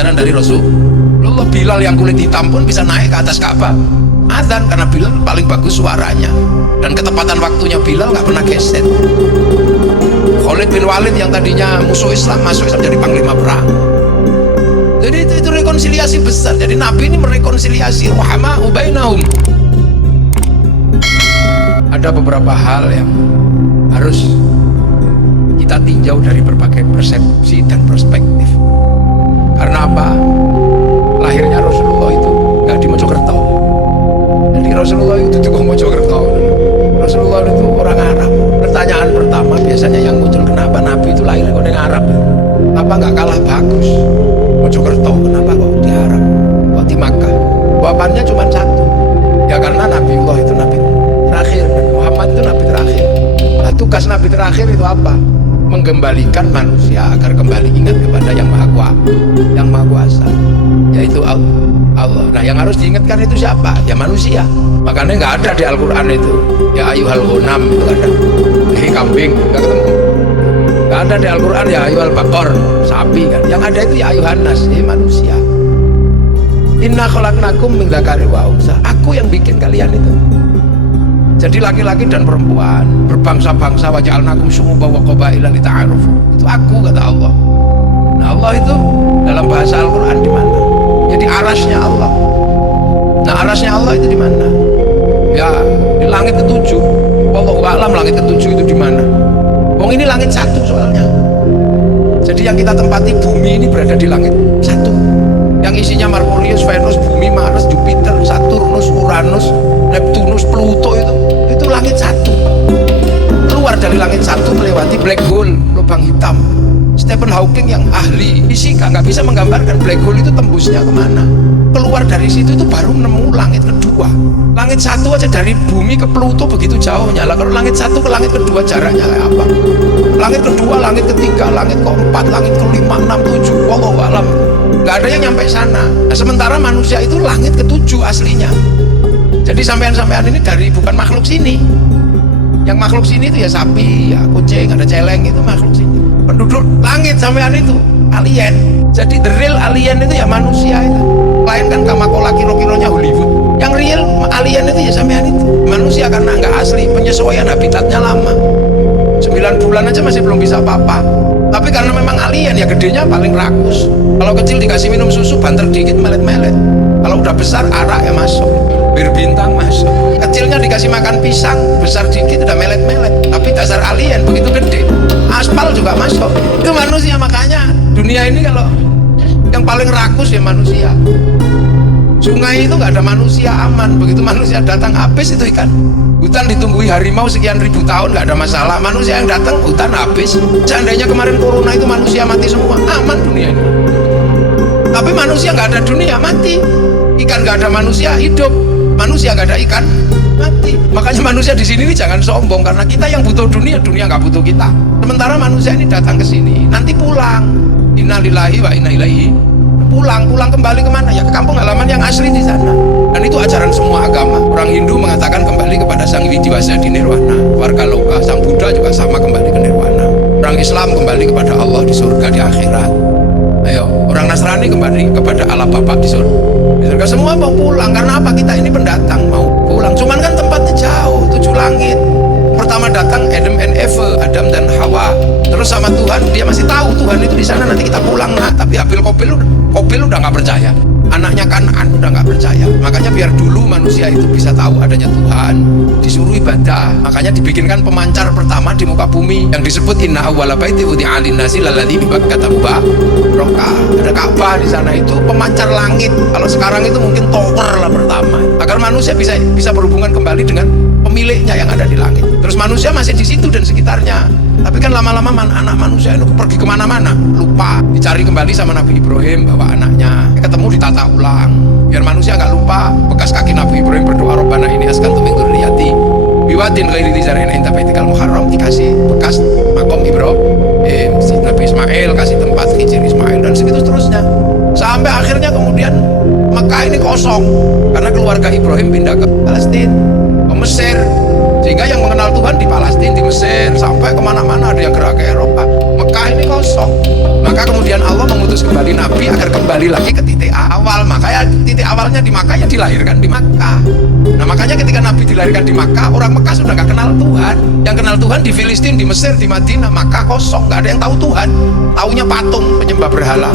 ajaran dari Rasulullah. Bilal yang kulit hitam pun bisa naik ke atas Ka'bah adzan karena Bilal paling bagus suaranya dan ketepatan waktunya Bilal nggak pernah geser. Khalid bin Walid yang tadinya musuh Islam masuk Islam jadi panglima perang. Jadi itu rekonsiliasi besar. Jadi Nabi ini merekonsiliasi ruhama'u bainahum. Ada beberapa hal yang harus kita tinjau dari berbagai persepsi dan perspektif. Karena apa? Lahirnya Rasulullah itu gak di Mojokerto. Jadi Rasulullah itu juga Mojokerto. Rasulullah itu orang Arab. Pertanyaan pertama biasanya yang muncul, kenapa Nabi itu lahir kok di Arab? Apa nggak kalah bagus Mojokerto? Kenapa kok di Arab? Kok di Makkah? Jawabannya cuma satu. Ya karena Nabiullah itu Nabi terakhir, dan Muhammad itu Nabi terakhir. Nah, tugas Nabi terakhir itu apa? Menggembalikan manusia agar kembali ingat kepada yang Maha Kuasa, yaitu Allah. Nah, yang harus diingatkan itu siapa? Ya manusia. Makanya nggak ada di Al-Quran itu ya ayyuhal ghanam, itu nggak ada. Kambing nggak ketemu. Nggak ada di Al-Quran ya ayyuhal baqar, sapi kan. Yang ada itu ya ayyuhan nas, manusia. Inna khalaqnakum min dzakari wa unsa. Aku yang bikin kalian itu. Jadi laki-laki dan perempuan, berbangsa-bangsa, wa ja'alnakum syu'uban wa qabaila lita'arufu. Itu aku, kata Allah. Nah, Allah itu dalam bahasa Al-Quran di mana? Jadi arasnya Allah. Nah, arasnya Allah itu di mana? Ya, di langit ketujuh. Wallahu a'lam langit ketujuh itu di mana? Wong ini langit satu soalnya. Jadi yang kita tempati bumi ini berada di langit satu. Yang isinya Merkurius, Venus, Bumi, Mars, Jupiter, Saturnus, Uranus, Neptunus, Pluto itu langit satu. Keluar dari langit satu melewati black hole, lubang hitam. Stephen Hawking yang ahli fisika nggak bisa menggambarkan black hole itu tembusnya kemana. Keluar dari situ itu baru nemu langit kedua. Langit satu aja dari bumi ke Pluto begitu jauhnya. Lah kalau langit satu ke langit kedua jaraknya kayak apa? Langit kedua, langit ketiga, langit keempat, langit kelima, enam, tujuh. Wallahu a'lam. Nggak ada yang nyampe sana. Nah, sementara manusia itu langit ketujuh aslinya. Jadi sampean-sampean ini dari bukan makhluk sini. Yang makhluk sini itu ya sapi, ya kucing, ada celeng, itu makhluk sini. Penduduk langit sampean itu alien. Jadi the real alien itu ya manusia itu. Lain kan kamakola kiro-kironya Hollywood. Yang real alien itu ya sampean itu. Manusia karena nggak asli, penyesuaian habitatnya lama. 9 bulan aja masih belum bisa apa-apa. Tapi karena memang alien ya gedenya paling rakus. Kalau kecil dikasih minum susu banter dikit melet-melet. Kalau udah besar arak ya masuk, bir bintang masuk. Kecilnya dikasih makan pisang, besar dikit udah melet-melet. Tapi dasar alien begitu gede, aspal juga masuk. Itu manusia. Makanya dunia ini kalau yang paling rakus ya manusia. Sungai itu nggak ada manusia aman. Begitu manusia datang habis itu ikan. Hutan ditunggui harimau sekian ribu tahun nggak ada masalah. Manusia yang datang hutan habis. Seandainya kemarin corona itu manusia mati semua, aman dunia ini. Tapi manusia nggak ada dunia, mati. Ikan nggak ada manusia, hidup. Manusia nggak ada ikan, mati. Makanya manusia di sini jangan sombong karena kita yang butuh dunia, dunia nggak butuh kita. Sementara manusia ini datang ke sini, nanti pulang. Innalillahi wa inna ilaihi. Pulang kembali kemana? Ya ke kampung halaman yang asli di sana. Dan itu ajaran semua agama. Orang Hindu mengatakan kembali kepada Sang Widiwasa di Nirwana. Warga Loka, Sang Buddha juga sama kembali ke Nirwana. Orang Islam kembali kepada Allah di surga di akhirat. Ayo, orang Nasrani kembali kepada Allah Bapa di surga. Di surga semua mau pulang. Karena apa? Kita ini pendatang mau pulang. Cuman kan tempatnya jauh, 7 langit. Pertama datang Adam and Eve, Adam dan Hawa. Terus sama Tuhan, dia masih tahu Tuhan itu di sana, nanti kita pulang. Nah, tapi Kobil udah nggak percaya. Anaknya Kanan udah nggak percaya. Makanya biar dulu manusia itu bisa tahu adanya Tuhan, disuruh ibadah. Makanya dibikinkan pemancar pertama di muka bumi yang disebut inna awwala baiti wudi'a lin-nasi lalladzi bi Bakkata mubarakah. Ada Ka'bah di sana, itu pemancar langit. Kalau sekarang itu mungkin tower lah pertama. Agar manusia bisa berhubungan kembali dengan pemiliknya yang ada di langit. Terus manusia masih di situ dan sekitarnya. Tapi kan lama-lama anak manusia itu pergi kemana-mana, lupa. Dicari kembali sama Nabi Ibrahim bahwa anaknya ketemu ditata ulang. Biar manusia nggak lupa bekas kaki Nabi Ibrahim berdoa Rabbana ini askantu min dzurriyyati biwadin ghairi dzi zar'in inda baitikal muharram, dikasih bekas makom Ibrahim. Si Nabi Ismail kasih tempat Hijr Ismail dan segitu terusnya. Sampai akhirnya kemudian Mekah ini kosong karena keluarga Ibrahim pindah ke Palestina, ke Mesir. Sehingga yang mengenal Tuhan di Palestina, di Mesir, sampai kemana-mana, ada yang gerak ke Eropa. Mekah ini kosong. Maka kemudian Allah mengutus kembali Nabi agar kembali lagi ke titik awal. Makanya titik awalnya di Makkah, ya dilahirkan di Makkah. Nah makanya ketika Nabi dilahirkan di Makkah, orang Makkah sudah gak kenal Tuhan. Yang kenal Tuhan di Filistin, di Mesir, di Madinah. Makkah kosong, gak ada yang tahu Tuhan. Taunya patung, penyembah berhala.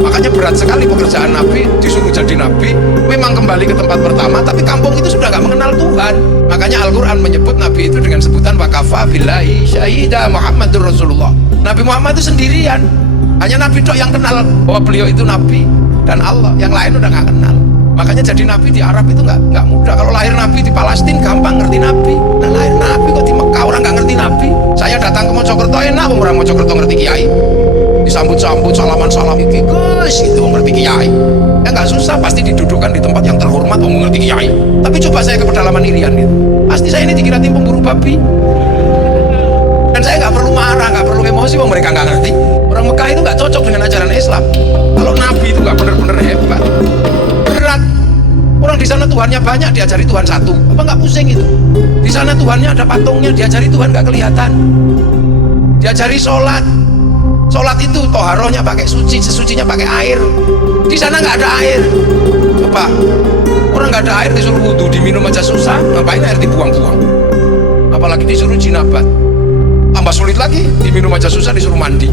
Makanya berat sekali pekerjaan Nabi, disuruh jadi Nabi. Memang kembali ke tempat pertama, tapi kampung itu sudah gak mengenal Tuhan. Makanya Al-Quran menyebut Nabi itu dengan sebutan wakafa billahi syahida Muhammadur Rasulullah. Nabi Muhammad itu sendirian. Hanya Nabi tok yang kenal bahwa beliau itu Nabi dan Allah. Yang lain udah gak kenal. Makanya jadi Nabi di Arab itu nggak mudah. Kalau lahir Nabi di Palestina gampang ngerti Nabi. Nah lahir Nabi kok di Mekah orang nggak ngerti Nabi. Saya datang ke Mojokerto enak, orang Mojokerto ngerti Kiai. Disambut-sambut, salaman-salam iki guys, itu ngerti Kiai. Ya nggak susah, pasti didudukkan di tempat yang terhormat, ngerti Kiai. Tapi coba saya ke pedalaman Irian gitu, pasti saya ini dikira tim pemburu babi. Dan saya nggak perlu marah, nggak perlu emosi, mereka nggak ngerti. Orang Mekah itu nggak cocok dengan ajaran Islam. Kalau Nabi itu nggak benar-benar hebat. Berat. Orang di sana Tuhannya banyak, diajari Tuhan satu. Apa nggak pusing itu? Di sana Tuhannya ada patungnya, diajari Tuhan nggak kelihatan. Diajari sholat. Sholat itu toharohnya pakai suci, sesucinya pakai air. Di sana nggak ada air. Coba orang nggak ada air disuruh wudhu, diminum aja susah. Ngapain air dibuang-buang? Apalagi disuruh jinabat. Tambah sulit lagi, diminum aja susah, disuruh mandi.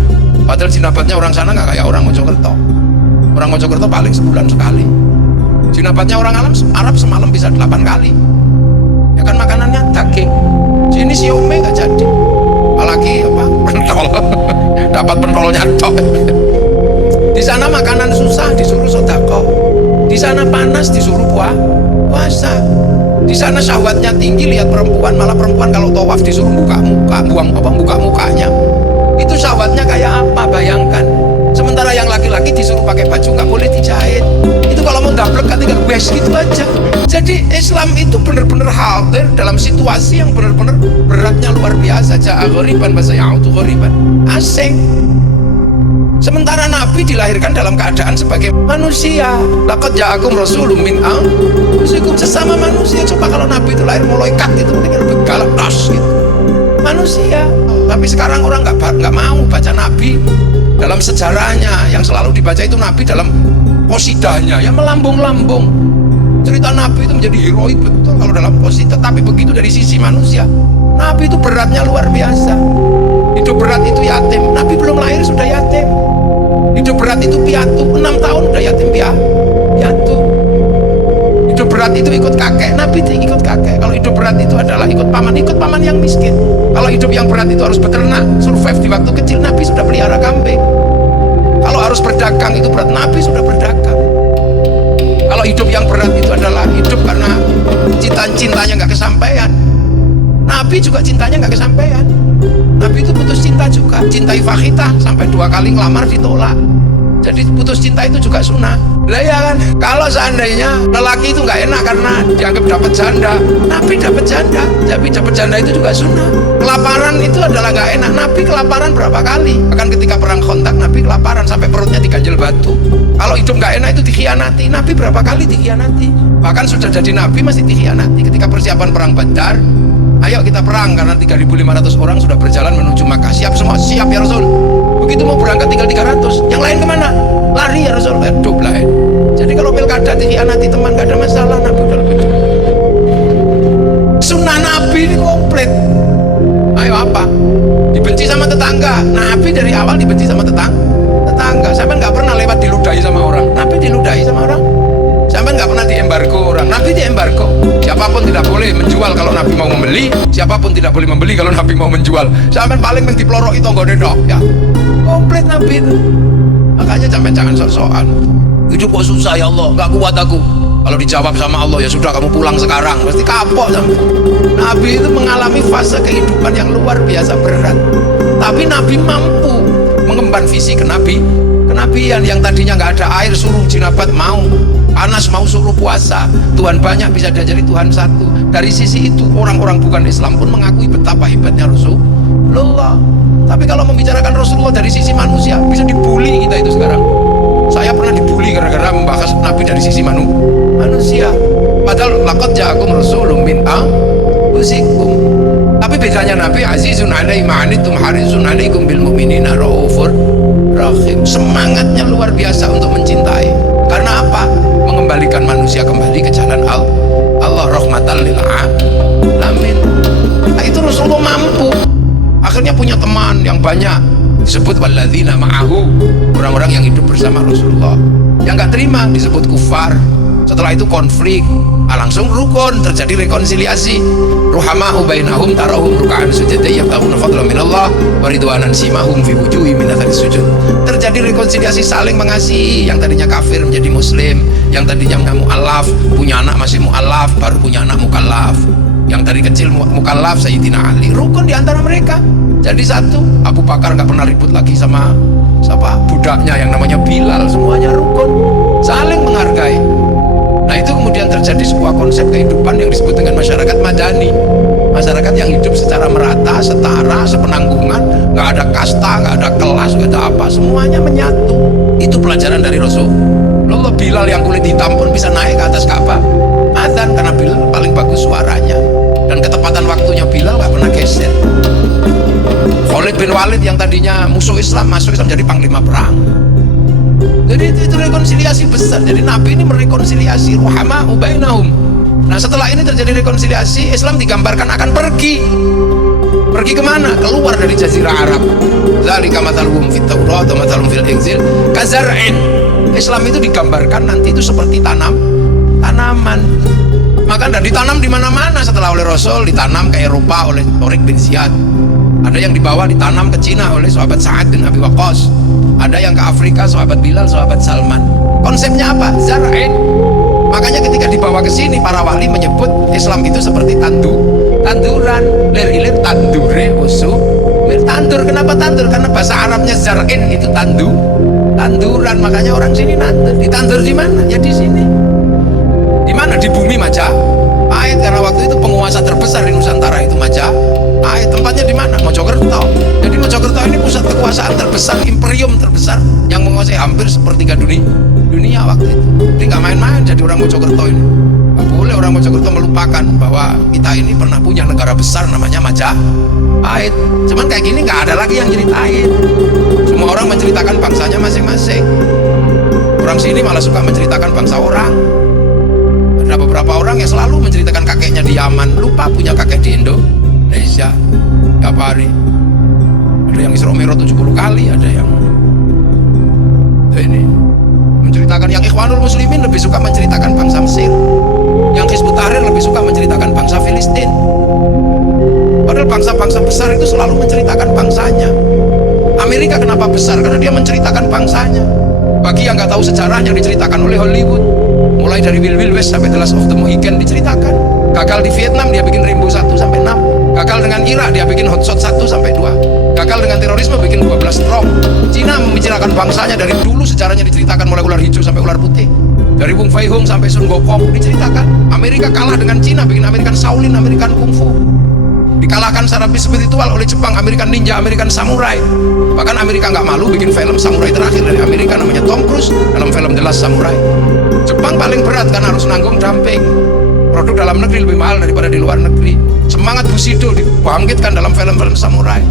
Padahal jinabatnya orang sana nggak kayak orang Mojokerto. Orang Mojokerto paling sebulan sekali. Jinabatnya orang Arab semalam bisa 8 kali. Ya kan makanannya daging. Sini siomay nggak jadi. Apalagi apa? Pentol. Dapat pentolnya tok. Di sana makanan susah disuruh sedekah. Di sana panas disuruh puasa. Di sana syahwatnya tinggi, lihat perempuan, malah perempuan kalau tawaf disuruh buka mukanya. Itu syahwatnya kayak apa, bayangkan. Sementara yang laki-laki disuruh pakai baju nggak boleh dijahit. Itu kalau mau gablek kan tinggal wes gitu aja. Jadi Islam itu benar-benar hadir dalam situasi yang benar-benar beratnya luar biasa. Ja'a ghoriban bahasa ya'udu ghoriban, asing. Sementara Nabi dilahirkan dalam keadaan sebagai manusia. Laqad ja'akum rasulun min anfusikum, sesama manusia. Coba kalau Nabi itu lahir malaikat itu mungkin lebih galak das gitu. Manusia. Tapi sekarang orang nggak mau baca Nabi dalam sejarahnya. Yang selalu dibaca itu Nabi dalam qosidahnya, ya melambung-lambung. Cerita Nabi itu menjadi heroik betul kalau dalam qosidah. Tapi begitu dari sisi manusia, Nabi itu beratnya luar biasa. Hidup berat itu yatim. Nabi belum lahir sudah yatim. Hidup berat itu piatu, 6 tahun udah yatim piatu. Hidup berat itu ikut kakek. Nabi itu ikut kakek. Kalau hidup berat itu adalah ikut paman yang miskin. Kalau hidup yang berat itu harus beternak, survive di waktu kecil, Nabi sudah pelihara kambing. Kalau harus berdagang itu berat, Nabi sudah berdagang. Kalau hidup yang berat itu adalah hidup karena cintanya nggak kesampaian, Nabi juga cintanya nggak kesampaian. Nabi itu putus cinta juga, cintai Fakhitah sampai 2 kali ngelamar ditolak. Jadi putus cinta itu juga sunnah. Lah ya kan, kalau seandainya lelaki itu nggak enak karena dianggap dapat janda, Nabi dapat janda, tapi dapat janda itu juga sunnah. Kelaparan itu adalah nggak enak. Nabi kelaparan berapa kali? Bahkan ketika perang Khandaq, Nabi kelaparan sampai perutnya diganjel batu. Kalau hidup nggak enak itu dikhianati. Nabi berapa kali dikhianati? Bahkan sudah jadi Nabi masih dikhianati. Ketika persiapan perang Badar, ayo kita perang karena 3.500 orang sudah berjalan menuju Makkah. Siap semua? Siap ya Rasul. Begitu mau berangkat tinggal 300. Yang lain kemana? Lari ya Rasul. Doblah. Jadi kalau pilkada dikhianati teman gak ada masalah. Nabi udah lebih dulu. Sunnah Nabi ini komplit. Ayo apa? Dibenci sama tetangga. Nabi dari awal dibenci sama tetangga. Sampai nggak pernah lewat diludahi sama orang. Nabi diludahi sama orang. Sampai nggak pernah diembargo orang. Nabi diembargo. Siapapun tidak boleh menjual kalau Nabi mau membeli. Siapapun tidak boleh membeli kalau Nabi mau menjual. Sampai paling dipeloroki tonggone dok ya. Komplit Nabi itu. Makanya sampai jangan sok-sokan. Hidup kok susah ya Allah, nggak kuat aku. Kalau dijawab sama Allah, ya sudah kamu pulang sekarang, pasti kapok sampai. Nabi itu mengalami fase kehidupan yang luar biasa berat. Tapi Nabi mampu mengemban visi kenabian. Yang tadinya nggak ada air suruh jinabat mau, panas mau suruh puasa, Tuhan banyak bisa diajari Tuhan satu. Dari sisi itu orang-orang bukan Islam pun mengakui betapa hebatnya Rasulullah. Tapi kalau membicarakan Rasulullah dari sisi manusia, bisa dibully kita itu sekarang. Saya pernah dibully gara-gara membahas Nabi dari sisi manusia. Padahal laqad ja'akum rasulun min anfusikum. bedanya Nabi, azizun alaihi ma'anitum harisun alaikum bil mu'minina raufur rahim. Semangatnya luar biasa untuk mencintai. Karena apa? Mengembalikan manusia kembali ke jalan Allah, rahmatan lil alamin. Nah, itu Rasulullah mampu. Akhirnya punya teman yang banyak, disebut walladzina ma'ahu, orang-orang yang hidup bersama Rasulullah. Yang nggak terima disebut kufar. Setelah itu konflik, langsung rukun, terjadi rekonsiliasi. Ruhama'u bainahum tarahum ruk'an sujada yabtaguna fadlan minallah wa ridwanan simahum fi wujuhihim min athari sujud. Terjadi rekonsiliasi, saling mengasihi. Yang tadinya kafir menjadi muslim, yang tadinya mu'alaf, punya anak masih mu'alaf, baru punya anak mukallaf. Yang dari kecil mukallaf Sayyidina Ali, rukun di antara mereka jadi satu. Abu Bakar nggak pernah ribut lagi sama siapa budaknya yang namanya Bilal, semuanya rukun, saling menghargai. Nah, itu kemudian terjadi sebuah konsep kehidupan yang disebut dengan masyarakat madani, masyarakat yang hidup secara merata, setara, sepenanggungan, nggak ada kasta, nggak ada kelas, nggak ada apa, semuanya menyatu. Itu pelajaran dari Rasulullah. Bilal yang kulit hitam pun bisa naik ke atas Ka'bah adzan, karena Bilal paling bagus suaranya dan ketepatan waktunya Bilal nggak pernah geser. Khalid bin Walid yang tadinya musuh Islam masuk Islam jadi panglima perang. Jadi itu rekonsiliasi besar. Jadi Nabi ini merekonsiliasi, ruhama'u bainahum. Nah, setelah ini terjadi rekonsiliasi, Islam digambarkan akan pergi. Pergi kemana? Keluar dari jazirah Arab. Zalika mathaluhum fit Taurat wa mathaluhum fil Injil kazar'in. Islam itu digambarkan nanti itu seperti tanaman. Maka tidak ditanam di mana-mana setelah oleh Rasul, ditanam ke Eropa oleh Tariq bin Ziyad. Ada yang dibawa ditanam ke Cina oleh sahabat Sa'ad bin Abi Waqqas. Ada yang ke Afrika, sahabat Bilal, sahabat Salman. Konsepnya apa? Zar'in. Makanya ketika dibawa ke sini, para wali menyebut Islam itu seperti tanduran. Lir-ilir tandure usu. Tandur. Kenapa tandur? Karena bahasa Arabnya zar'in itu tanduran. Makanya orang sini nandur. Ditandur di mana? Ya di sini. Di mana? Di bumi Majapahit. Karena waktu itu penguasa terbesar di Nusantara itu Majapahit. Tempatnya di mana? Mojokerto. Jadi Mojokerto ini pusat kekuasaan terbesar, imperium terbesar yang menguasai hampir sepertiga dunia waktu itu. Jadi nggak main-main jadi orang Mojokerto ini. Nggak boleh orang Mojokerto melupakan bahwa kita ini pernah punya negara besar namanya Majapahit. Cuman kayak gini nggak ada lagi yang ceritain. Semua orang menceritakan bangsanya masing-masing. Orang sini malah suka menceritakan bangsa orang. Ada beberapa orang yang selalu menceritakan kakeknya di Yaman, lupa punya kakek di Indonesia. Tiap hari ada yang Isra Mi'raj 70 kali, ada yang ini menceritakan. Yang Ikhwanul Muslimin lebih suka menceritakan bangsa Mesir, yang Hizbut Tahrir lebih suka menceritakan bangsa Filistin. Padahal bangsa-bangsa besar itu selalu menceritakan bangsanya. Amerika kenapa besar? Karena dia menceritakan bangsanya. Bagi yang nggak tahu sejarahnya, diceritakan oleh Hollywood. Mulai dari Wild West sampai The Last of the Mohican diceritakan. Gagal di Vietnam, dia bikin Rainbow 1 sampai 6. Gagal dengan Irak, dia bikin Hot Shot 1 sampai 2. Gagal dengan terorisme, bikin 12 Strong. Cina membicarakan bangsanya dari dulu, sejarahnya diceritakan mulai ular hijau sampai ular putih. Dari Wong Fei Hung sampai Sun Gokong diceritakan. Amerika kalah dengan Cina, bikin American Shaolin, American Kung Fu. Dikalahkan secara spiritual oleh Jepang, American Ninja, American Samurai. Bahkan Amerika nggak malu bikin film samurai terakhir dari Amerika namanya Tom Cruise dalam film The Last Samurai. Jepang paling berat karena harus nanggung dumping. Produk dalam negeri lebih mahal daripada di luar negeri. Semangat Bushido dibangkitkan dalam film-film samurai.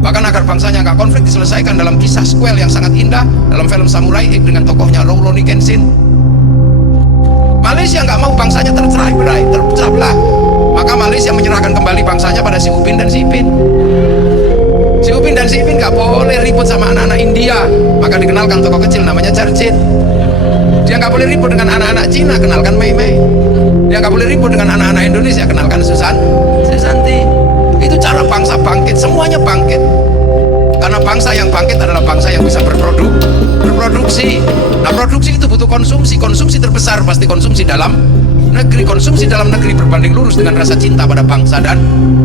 Bahkan agar bangsanya nggak konflik diselesaikan dalam kisah sequel yang sangat indah dalam film Samurai X dengan tokohnya Rurouni Kenshin. Malaysia nggak mau bangsanya terpecah belah. Maka Malaysia menyerahkan kembali bangsanya pada si Upin dan si Ipin. Si Upin dan si Ipin nggak boleh ribut sama anak-anak India, maka dikenalkan tokoh kecil namanya Charjit. Dia nggak boleh ribut dengan anak-anak Cina, kenalkan Mei Mei. Dia nggak boleh ribut dengan anak-anak Indonesia, kenalkan Susanti. Itu cara bangsa bangkit, semuanya bangkit. Karena bangsa yang bangkit adalah bangsa yang bisa berproduksi. Nah, produksi itu butuh konsumsi. Konsumsi terbesar pasti konsumsi dalam negeri. Konsumsi dalam negeri berbanding lurus dengan rasa cinta pada bangsa dan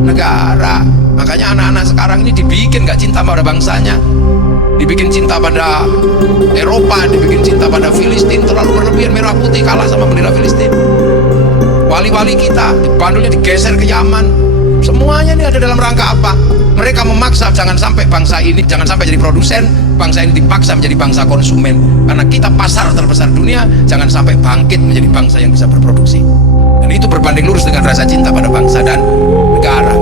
negara. Makanya anak-anak sekarang ini dibikin gak cinta pada bangsanya, dibikin cinta pada Eropa, dibikin cinta pada Filistin. Terlalu berlebihan, merah putih kalah sama bendera Filistin. Wali-wali kita bandulnya digeser ke Yaman. Semuanya ini ada dalam rangka apa? Mereka memaksa jangan sampai bangsa ini, jangan sampai jadi produsen. Bangsa ini dipaksa menjadi bangsa konsumen. Karena kita pasar terbesar dunia, jangan sampai bangkit menjadi bangsa yang bisa berproduksi. Dan itu berbanding lurus dengan rasa cinta pada bangsa dan negara.